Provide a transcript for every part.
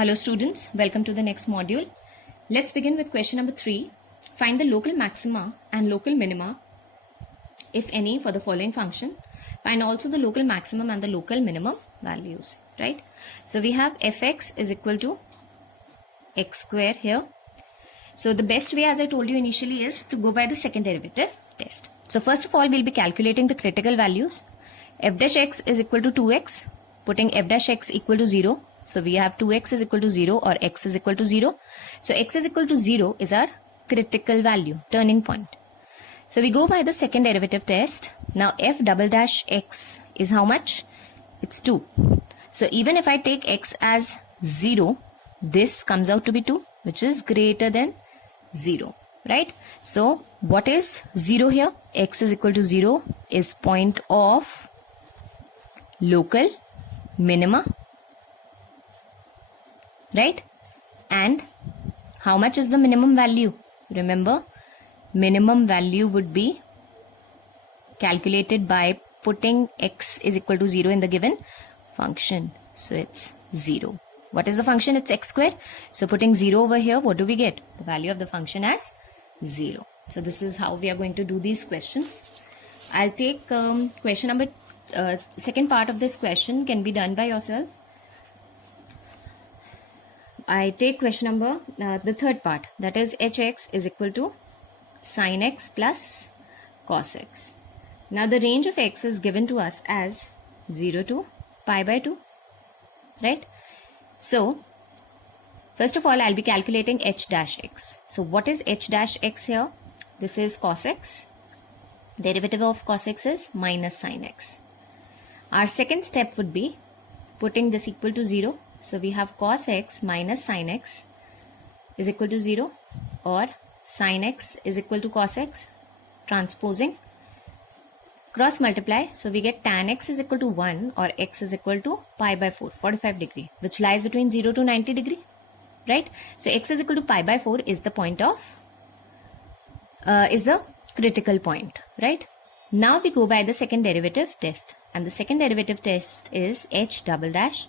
Hello students, welcome to the next module. Let's begin with question number 3. Find the local maxima and local minima, if any, for the following function. Find also the local maximum and the local minimum values, right? So we have fx is equal to x square here. So the best way, as I told you initially, is to go by the second derivative test. So first of all, we'll be calculating the critical values. F dash x is equal to 2x, putting f dash x equal to 0. So we have 2x is equal to 0 or x is equal to 0. So x is equal to 0 is our critical value, turning point. So we go by the second derivative test. Now f double dash x is how much? It's 2. So even if I take x as 0, this comes out to be 2, which is greater than 0, right? So what is 0 here? X is equal to 0 is point of local minima, right? And how much is the minimum value? Remember, minimum value would be calculated by putting x is equal to 0 in the given function. So it's 0. What is the function? It's x square. So putting 0 over here, what do we get? The value of the function as 0. So this is how we are going to do these questions. I'll take question number, second part of this question can be done by yourself. I take question number, the third part, that is hx is equal to sin x plus cos x. Now the range of x is given to us as 0 to pi by 2, right? So first of all, I'll be calculating h dash x. So what is h dash x here? This is cos x. Derivative of cos x is minus sin x. Our second step would be putting this equal to 0. So we have cos x minus sin x is equal to 0, or sin x is equal to cos x, transposing, cross multiply. So we get tan x is equal to 1, or x is equal to pi by 4, 45 degree, which lies between 0 to 90 degree, right? So x is equal to pi by 4 is the point of, is the critical point, right? Now we go by the second derivative test, and the second derivative test is h double dash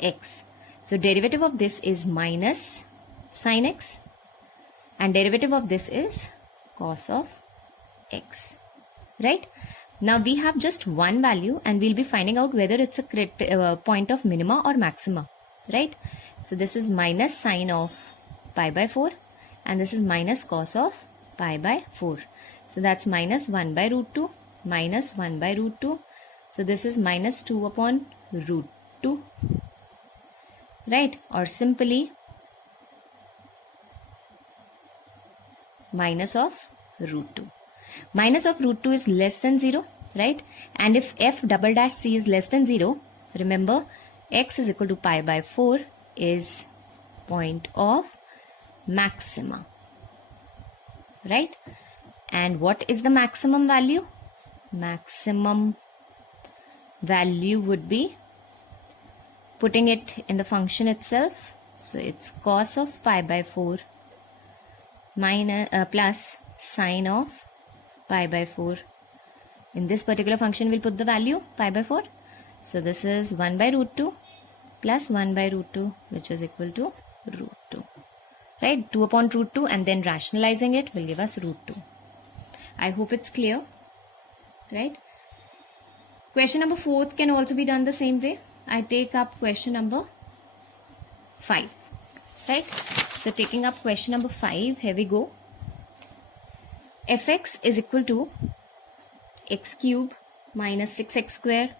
x. So derivative of this is minus sin x, and derivative of this is cos of x, right? Now we have just one value, and we'll be finding out whether it's a point of minima or maxima, right? So this is minus sin of pi by 4, and this is minus cos of pi by 4. So that's minus 1 by root 2, minus 1 by root 2. So this is minus 2 upon root 2, right? Or simply minus of root 2. Minus of root 2 is less than 0, right? And if f double dash c is less than 0, remember x is equal to pi by 4 is point of maxima, right? And what is the maximum value? Maximum value would be putting it in the function itself. So it's cos of pi by 4 minus plus sine of pi by 4. In this particular function, we'll put the value pi by 4. So this is 1 by root 2 plus 1 by root 2, which is equal to root 2, right? 2 upon root 2, and then rationalizing it will give us root 2. I hope it's clear, right? Question number 4 can also be done the same way. I take up question number 5, right? So taking up question number 5, here we go. fx is equal to x cube minus 6x square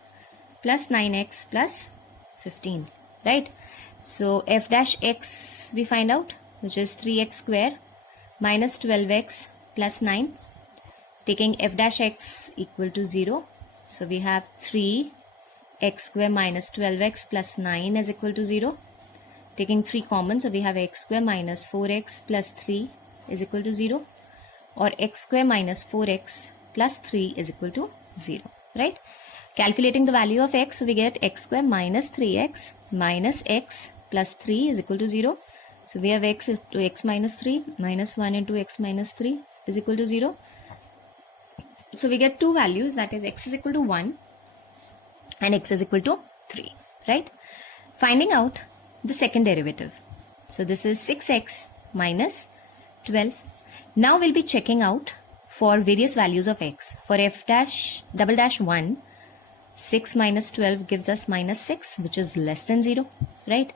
plus 9x plus 15, right? So f dash x we find out, which is 3x square minus 12x plus 9. Taking f dash x equal to 0. So we have 3x square minus 12x plus 9 is equal to 0. Taking 3 common, so we have x square minus 4x plus 3 is equal to 0, or x square minus 4x plus 3 is equal to 0, right? Calculating the value of x, so we get x square minus 3x minus x plus 3 is equal to 0. So we have x is to x minus 3 minus 1 into x minus 3 is equal to 0. So we get two values, that is x is equal to 1 and x is equal to 3, right? Finding out the second derivative. So this is 6x minus 12. Now we'll be checking out for various values of x. For f dash double dash 1, 6 minus 12 gives us minus 6, which is less than 0, right?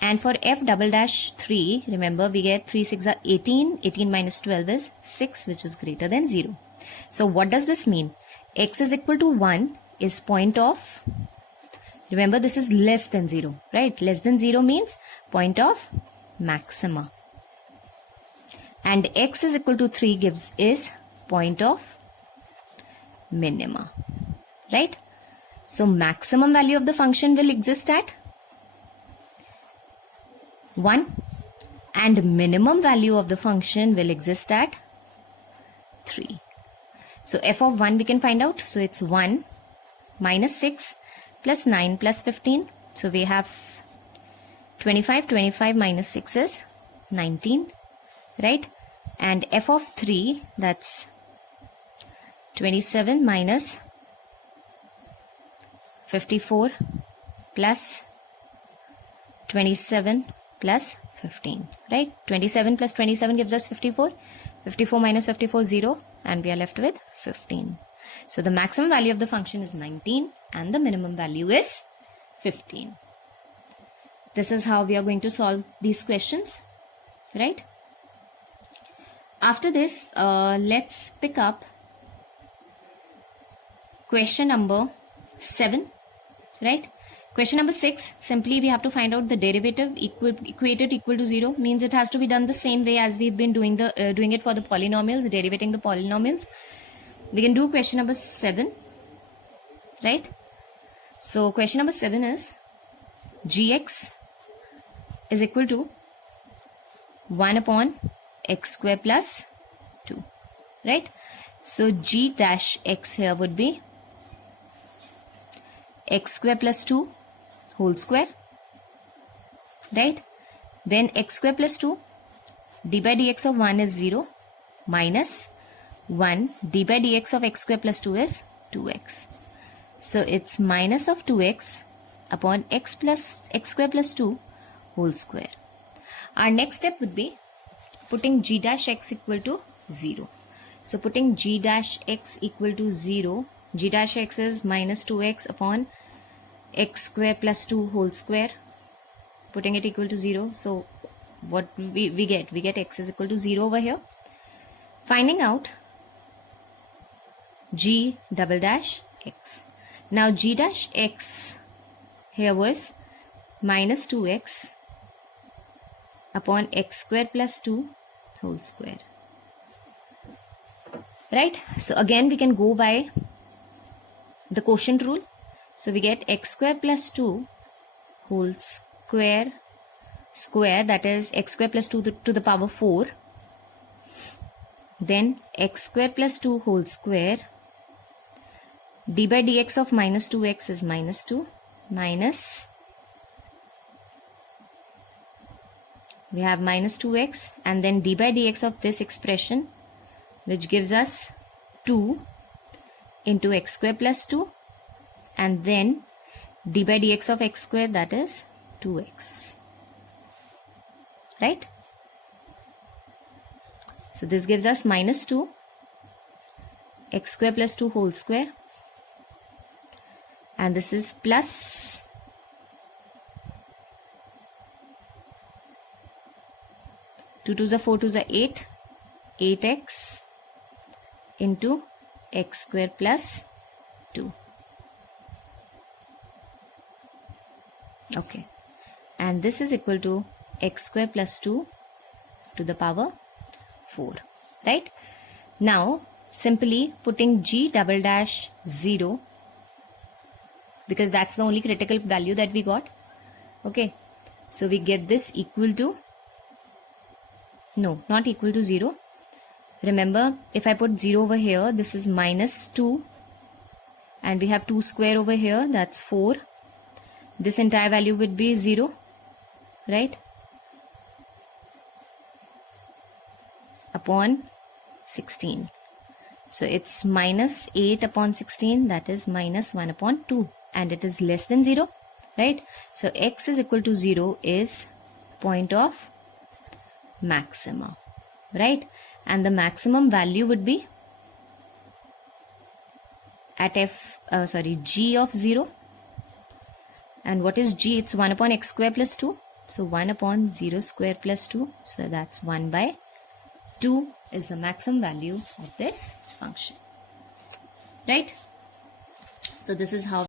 And for f double dash 3, remember we get 3 6 are 18. 18 minus 12 is 6, which is greater than 0. So what does this mean? X is equal to 1 is point of, remember this is less than 0, right? Less than 0 means point of maxima. And x is equal to 3 is point of minima, right? So maximum value of the function will exist at 1 and minimum value of the function will exist at 3. So f of 1 we can find out. So it's 1 minus 6 plus 9 plus 15. So we have 25. 25 minus 6 is 19, right? And f of 3, that's 27 minus 54 plus 27 plus 15, right? 27 plus 27 gives us 54. 54 minus 54 is 0, and we are left with 15. So the maximum value of the function is 19 and the minimum value is 15. This is how we are going to solve these questions, right? After this, let's pick up question number 7, right? Question number 6, simply we have to find out the derivative equated equal to 0, means it has to be done the same way as we've been doing it for the polynomials, derivating the polynomials. We can do question number 7, right? So question number 7 is gx is equal to 1 upon x square plus 2, right? So g dash x here would be x square plus 2 whole square, right? Then x square plus 2, d by dx of 1 is 0, minus 1 d by dx of x square plus 2 is 2x. So it's minus of 2x upon x square plus 2 whole square. Our next step would be putting g dash x equal to 0. So putting g dash x equal to 0, g dash x is minus 2x upon x square plus 2 whole square, putting it equal to 0. So what we get x is equal to 0 over here. Finding out g double dash x. Now g dash x here was minus 2x upon x square plus 2 whole square, right? So again we can go by the quotient rule. So we get x square plus 2 whole square, that is x square plus 2 to the power 4. Then x square plus 2 whole square, d by dx of minus 2x is minus 2, minus, we have minus 2x, and then d by dx of this expression, which gives us 2 into x square plus 2, and then d by dx of x square, that is 2x, right? So this gives us minus 2 x square plus 2 whole square, and this is plus 2 2s are 4 2s are 8, 8x into x square plus 2. Okay, and this is equal to x square plus 2 to the power 4, right? Now simply putting g double dash 0, because that's the only critical value that we got. Okay, so we get this equal to, no, not equal to 0. Remember, if I put 0 over here, this is minus 2, and we have 2 square over here, that's 4. This entire value would be 0, right? Upon 16. So it's minus 8 upon 16, that is minus 1 upon 2, and it is less than 0, right? So x is equal to 0 is point of maxima, right? And the maximum value would be at g of 0. And what is g? It's 1 upon x square plus 2. So 1 upon 0 square plus 2. So that's 1 by 2 is the maximum value of this function, right? So this is how